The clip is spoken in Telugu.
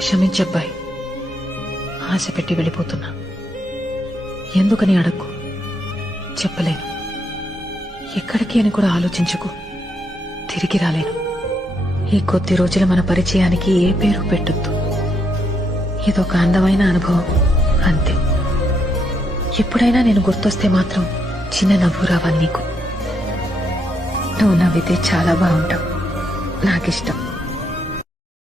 క్షమించబ్బాయి, ఆశ పెట్టి వెళ్ళిపోతున్నా. ఎందుకని అడక్కు, చెప్పలేను. ఎక్కడికి అని కూడా ఆలోచించుకు, తిరిగి రాలేను. ఈ కొద్ది రోజుల మన పరిచయానికి ఏ పేరు పెట్టొద్దు. ఇదొక అందమైన అనుభవం అంతే. ఎప్పుడైనా నేను గుర్తొస్తే మాత్రం చిన్న నవ్వు రావాలి నీకు. నువ్వు నవ్వితే చాలా బాగుంటావు, నాకిష్టం.